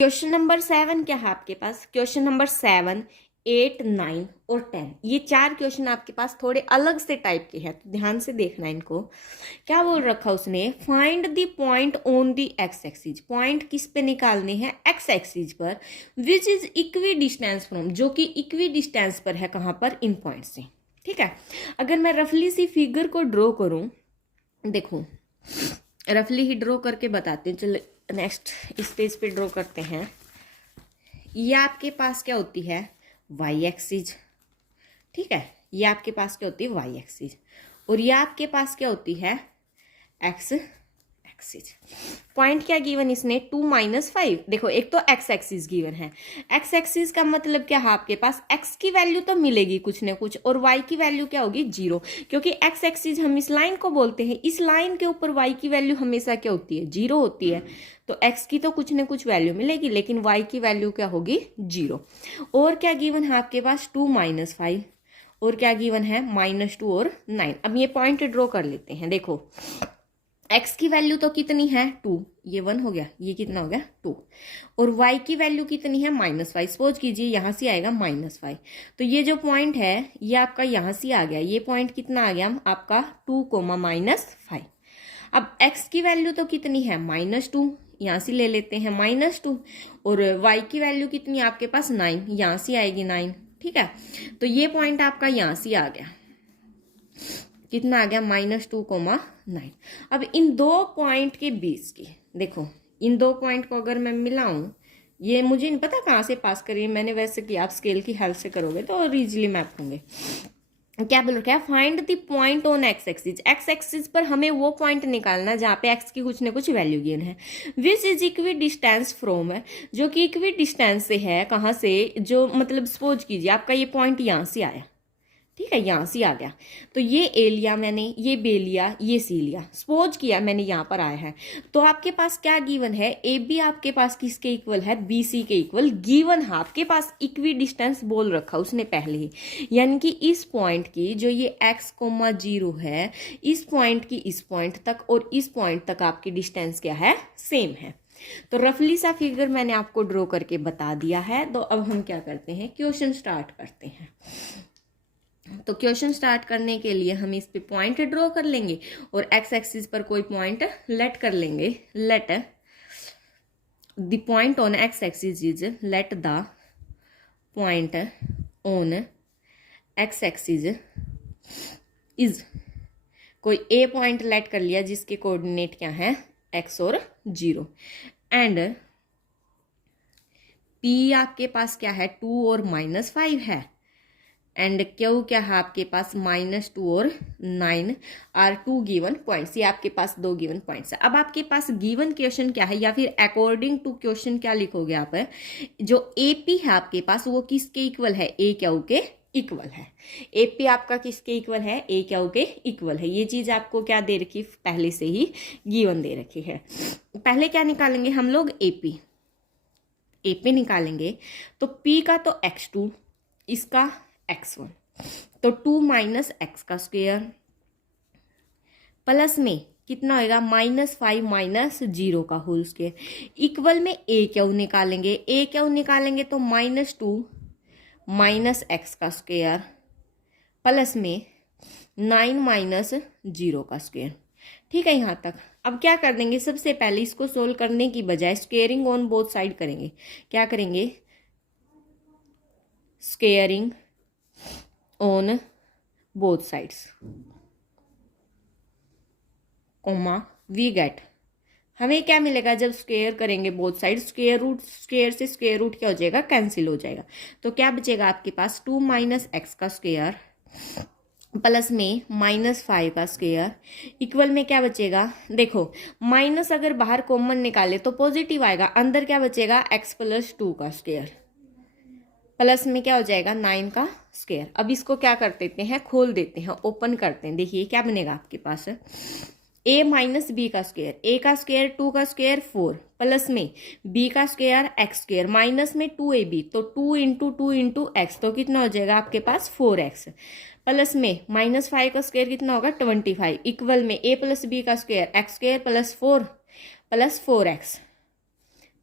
Question number 7 क्या है आपके पास? क्वेश्चन नंबर 7, 8, 9 और 10, ये 4 क्वेश्चन आपके पास थोड़े अलग से टाइप के हैं, तो ध्यान से देखना इनको। क्या बोल रखा उसने? Find the point on the x axis. Point किस पे निकालने हैं? एक्स एक्सिस पर, which is equi distance from, जो कि इक्वी डिस्टेंस पर है, कहाँ पर? इन पॉइंट से। ठीक है, अगर मैं रफली सी फिगर को ड्रॉ करूं, देखो रफली ही ड्रॉ करके बताते हैं। चलो नेक्स्ट इस पेज पे ड्रॉ करते हैं। ये आपके पास क्या होती है? Y axis. ठीक है, ये आपके पास क्या होती है? Y axis. और ये आपके पास क्या होती है? X axis. पॉइंट क्या गिवन इसने? 2 - 5। देखो एक तो एक्स एक्सिस गिवन है। एक्स एक्सिस का मतलब क्या है? आपके पास एक्स की वैल्यू तो मिलेगी कुछ ना कुछ, और वाई की वैल्यू क्या होगी? 0, क्योंकि एक्स एक्सिस हम इस लाइन को बोलते हैं। इस लाइन के ऊपर वाई की वैल्यू हमेशा क्या होती है? 0 होती है। तो एक्स की तो कुछ ना कुछ वैल्यू मिलेगी, लेकिन वाई की वैल्यू क्या होगी? 0। और क्या गिवन है आपके पास? 2 - 5। और क्या गिवन है? -2 और 9। अब ये पॉइंट ड्रॉ कर लेते हैं। देखो x की वैल्यू तो कितनी है? 2, ये 1 हो गया, ये कितना हो गया? 2। और y की वैल्यू कितनी है? -5। सपोज कीजिए यहां से आएगा -5, तो ये जो पॉइंट है ये आपका यहां से आ गया। ये पॉइंट कितना आ गया आपका? 2, -5। अब x की वैल्यू तो कितनी है? -2, यहां से ले लेते हैं -2। और y की वैल्यू कितनी है आपके पास? 9, यहां से आएगी 9। ठीक है, तो ये पॉइंट आपका यहां से आ गया। कितना आ गया? -2, 9। अब इन दो पॉइंट के बीच की, देखो इन दो पॉइंट को अगर मैं मिलाऊं, ये मुझे नहीं पता कहाँ से पास करिए, मैंने वैसे किया, आप स्केल की हेल्प से करोगे तो और इजीली मैप होंगे। क्या बोल रहा है? Find the point on x axis. X axis पर हमें वो पॉइंट निकालना जहाँ पे एक्स की कुछ ना कुछ वैल्यू गिवन है। Which is equi distance from है, जो कि इक्वी डिस्टेंस से है। कहाँ से? जो मतलब सपोज कीजिए आपका ये पॉइंट यहाँ से आया। ठीक है, यहां से आ गया, तो ये ए लिया मैंने, ये बी लिया, ये सी लिया, सपोज किया मैंने, यहां पर आया है। तो आपके पास क्या गिवन है? ए बी आपके पास किसके इक्वल है? बी सी के इक्वल गिवन है। आपके पास इक्वी डिस्टेंस बोल रखा उसने पहले ही, यानी कि इस पॉइंट की जो ये x,0 है, इस पॉइंट की इस पॉइंट तक और इस पॉइंट तक आपकी डिस्टेंस क्या है? सेम है। तो रफली सा फिगर मैंने आपको ड्रॉ करके बता दिया है। तो अब हम क्या करते हैं? क्वेश्चन स्टार्ट करते हैं। तो क्वेश्चन स्टार्ट करने के लिए हम इस पे पॉइंट ड्रॉ कर लेंगे और एक्स एक्सिस पर कोई पॉइंट लेट कर लेंगे। Let the point on x axis is, let the point on x axis is, कोई ए पॉइंट लेट कर लिया जिसके कोऑर्डिनेट क्या है? एक्स और 0। एंड पी आपके पास क्या है? 2 और -5 है। एंड क्यू क्या है आपके पास? -2 और 9 आर 2 गिवन पॉइंट्स। ये आपके पास 2 गिवन पॉइंट्स है। अब आपके पास गिवन क्वेश्चन क्या है, या फिर अकॉर्डिंग टू क्वेश्चन क्या लिखोगे आप? जो एपी है आपके पास वो किसके इक्वल है? ए क्यू के इक्वल है। एपी आपका किसके इक्वल है? ए क्यू के इक्वल है। ये चीज आपको क्या दे रखी? पहले से ही गिवन दे रखी है। पहले क्या निकालेंगे हम लोग? एपी। एपी निकालेंगे तो पी का तो x2, इसका x1, तो 2 - x का स्क्वायर प्लस में कितना होएगा? -5 - 0 का होल स्क्वायर। इक्वल में ए क्यू निकालेंगे। ए क्यू निकालेंगे तो -2 - x का स्क्वायर प्लस में 9 - 0 का स्क्वायर। ठीक है यहाँ तक। अब क्या कर देंगे? सबसे पहले इसको सोल्व करने की बजाय स्क्वेयरिंग ऑन बोथ साइड करेंगे। क्या करेंगे? Squaring on both sides, comma we get, हमें क्या मिलेगा जब स्क्वेयर करेंगे both side? Square root, square से स्क्वेयर रूट क्या हो जाएगा? कैंसिल हो जाएगा। तो क्या बचेगा आपके पास? 2 - x का स्क्वेयर प्लस में -5 का स्क्वेयर इक्वल में क्या बचेगा? देखो माइनस अगर बाहर कॉमन निकाले तो पॉजिटिव आएगा, अंदर क्या बचेगा? x + 2 का स्क्वेयर प्लस में क्या हो जाएगा? 9 का स्क्वायर। अब इसको क्या कर देते हैं? खोल देते हैं, ओपन करते हैं। देखिए क्या बनेगा आपके पास? a - b का स्क्वायर, a का स्क्वायर 2 का स्क्वायर 4 प्लस में b का स्क्वायर x स्क्वायर माइनस में 2ab, तो 2 × 2 × x, तो कितना हो जाएगा आपके पास? 4x प्लस में -5 का स्क्वायर कितना होगा? 25 इक्वल में a + b का square x square + 4 + 4x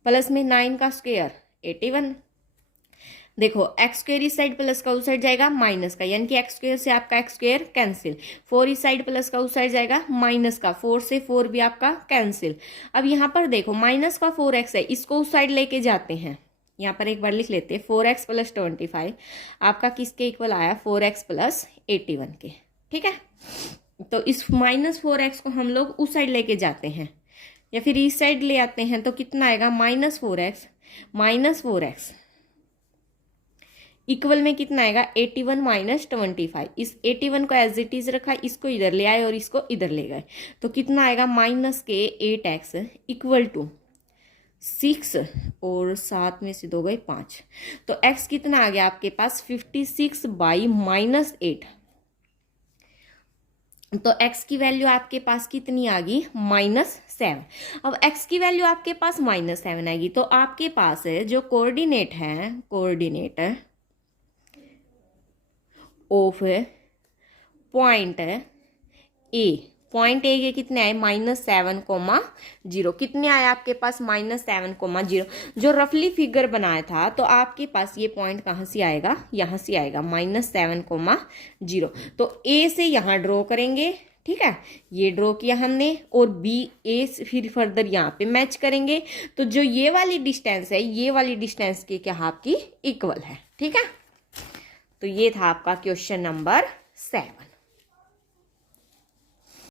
plus में 9 का स्क्वायर 81। देखो एक्स स्क्वायर इस साइड प्लस का उस साइड जाएगा माइनस का, यानी कि एक्स स्क्वायर से आपका एक्स स्क्वायर कैंसिल। 4 इस साइड प्लस का उस साइड जाएगा माइनस का, 4 से 4 भी आपका कैंसिल। अब यहाँ पर देखो माइनस का 4x है, इसको उस साइड लेके जाते हैं। यहाँ पर एक बार लिख लेते हैं 4x प्लस 25 आपका किसके इक्वल आया, 4x प्लस 81 के। ठीक है, तो इस माइनस 4x को हम लोग उस साइड लेके जाते हैं या फिर इस साइड ले आते हैं, तो कितना आएगा माइनस 4x इक्वल में कितना आएगा 81 माइनस 25। इस 81 को एज इट इज रखा, इसको इधर ले आए और इसको इधर ले गए, तो कितना आएगा माइनस के 8x इक्वल टू 6 और 7 में से 2 गए 5। तो x कितना आ गया आपके पास 56 बाई माइनस 8। तो x की वैल्यू आपके पास कितनी आ गई -7। अब x की वैल्यू आपके पास -7 आएगी, तो आपके पास है जो कोऑर्डिनेट है, कोऑर्डिनेट ऑफ पॉइंट ए के कितने आए -7,0। कितने आए आपके पास -7,0। जो रफली फिगर बनाया था, तो आपके पास ये पॉइंट कहाँ से आएगा, यहाँ से आएगा -7,0। तो ए से यहाँ ड्रॉ करेंगे, ठीक है, ये ड्रॉ किया हमने, और बी ए से फिर फर्दर यहाँ पे मैच करेंगे, तो जो ये वाली डिस्टेंस है, ये वाली डिस्टेंस के क्या आपकी इक्वल है। ठीक है, तो ये था आपका क्वेश्चन नंबर 7।